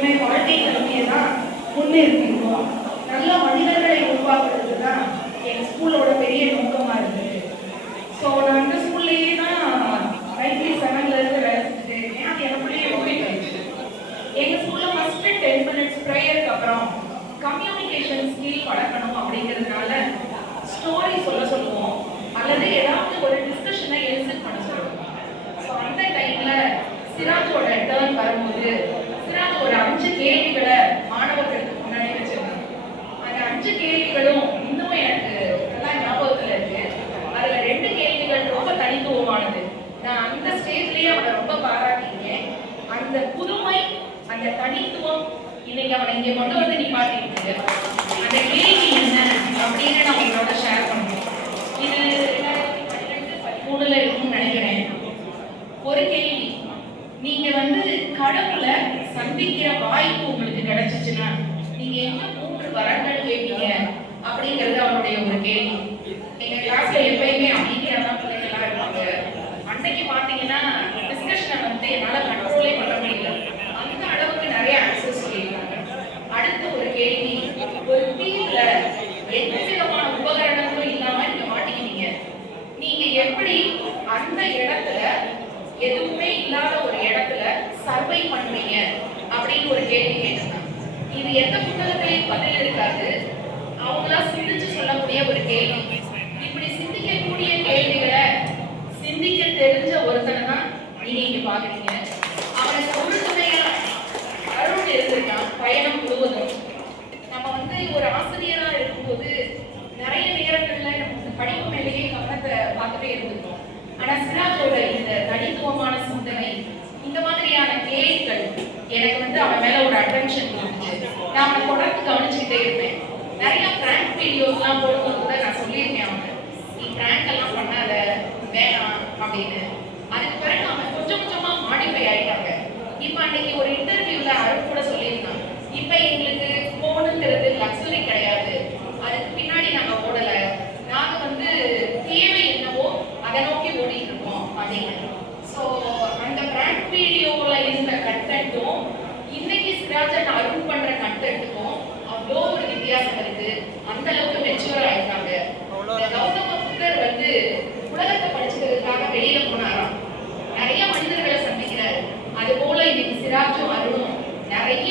வாழ்க்கை கிழமையை தான் முன்னிறுத்திருக்கோம் நல்ல மனிதர்களை உருவாக்குறது தான் என் ஸ்கூலோட பெரிய நோக்கமாக இருந்தது ஸோ நான் அந்த ஸ்கூல்லையே தான் நைன்டி செவன்ல இருந்து வேலை செஞ்சுட்டு இருக்கேன். அது எனக்குள்ளேயே ஓடிட்டு எங்க ஸ்கூல்ல டென் மினிட்ஸ் ப்ரேயருக்கு அப்புறம் கம்யூனிகேஷன் ஸ்கில் வளர்க்கணும் அப்படிங்கிறதுனால ஸ்டோரி சொல்ல சொல்லுவோம். அல்லது ஏதாவது ஒரு டிஸ்கஷனை எலிசிட் பண்ண சொல்லுவோம். ஸோ அந்த டைமில் சிராஜோட டேர்ன் வரும்போது அந்த தனித்துவம் இன்னைக்கு அவளை இங்க கொண்டு வந்து நீ பாத்துக்கிட்டு அந்த கேள்வி என்ன? அப்படின்னு நான் உங்களோட ஷேர் பண்ணுவோம். இது ரெண்டாயிரத்தி பதிமூணுல இருக்கும்னு நினைக்கிறேன். ஒரு கேள்வி. நீங்க வந்து கடவுளை சந்திக்கிற வாய்ப்பு உங்களுக்கு கிடைச்சிச்சுன்னா நீங்க எங்க மூன்று வரங்கள் கேட்பீங்க? அப்படிங்கறத அவனுடைய ஒரு கேள்வி எங்க கிளாஸ்ல எப்பயுமே அமைதியான பிள்ளைங்களா இருப்பாங்க அன்னைக்கு பாத்தீங்கன்னா டிஸ்கஷனை வந்து என்னால கண்ட்ரோலே பண்ண முடியல அந்த அளவுக்கு நிறைய ஆன்சர்ஸ் சொல்லியிருக்காங்க அடுத்த ஒரு கேள்வி ஒரு தீவுல எந்த விதமான உபகரணங்களும் இல்லாம நீங்க மாட்டிக்கிட்டீங்க நீங்க எப்படி சொன்ன இடத்துல எதுவுமே இல்லாத ஒரு இடத்துல சர்வை பண்ணுவீங்க அப்படின்னு ஒரு கேள்வி கேட்டிருந்தாங்க இது எந்த புத்தகத்திலையும் பதில் இருக்காது. அவங்களா சிந்திச்சு சொல்லக்கூடிய ஒரு கேள்வி. இப்படி சிந்திக்கக்கூடிய கேள்விகளை சிந்திக்க தெரிஞ்ச ஒருத்தனை தான் நீங்க இங்க பாக்குறீங்க அவனுக்கு உறுதுணையா அருண் இருந்திருக்கான் பயணம் முழுவதும். நம்ம வந்து ஒரு ஆசிரியரா இருக்கும்போது நிறைய நேரங்கள்ல நம்ம படிப்பு மேலேயே கவனத்தை பார்த்துட்டே இருந்திருக்கோம் ஆனா சிராஜோட இந்த தனித்துவமான சிந்தனை இந்த மாதிரியான கேள்விகள் எனக்கு வந்து அவன் மேல ஒரு அட்டென்ஷன் இருந்துச்சு நான் அவனை தொடர்ந்து கவனிச்சுக்கிட்டே இருப்பேன். நிறைய பிராங்க் வீடியோஸ்லாம் போடும்போது கூட நான் சொல்லியிருக்கேன் அவன் நீ பிராங்க் எல்லாம் பண்ணாத வேணாம் அப்படின்னு. அதுக்கு பிறகு அவன் கொஞ்சம் கொஞ்சமா மாடிஃபை ஆயிட்டாங்க. இப்ப அன்னைக்கு ஒரு இன்டர்வியூல அருண் கூட சொல்லியிருந்தான். ஏதாச்சும் அருவ் பண்ற கண்டென்ட்டுக்கும் அவ்வளோ ஒரு வித்தியாசம் இருக்கு. அந்த அளவுக்கு மெச்சூர் ஆயிருக்காங்க. கௌதம புத்தர் வந்து உலகத்தை படிச்சதுக்காக வெளியில போனாராம். நிறைய மனிதர்களை சந்திக்கிறார். அது போல இன்னைக்கு சிராஜும் அருணும் நிறைய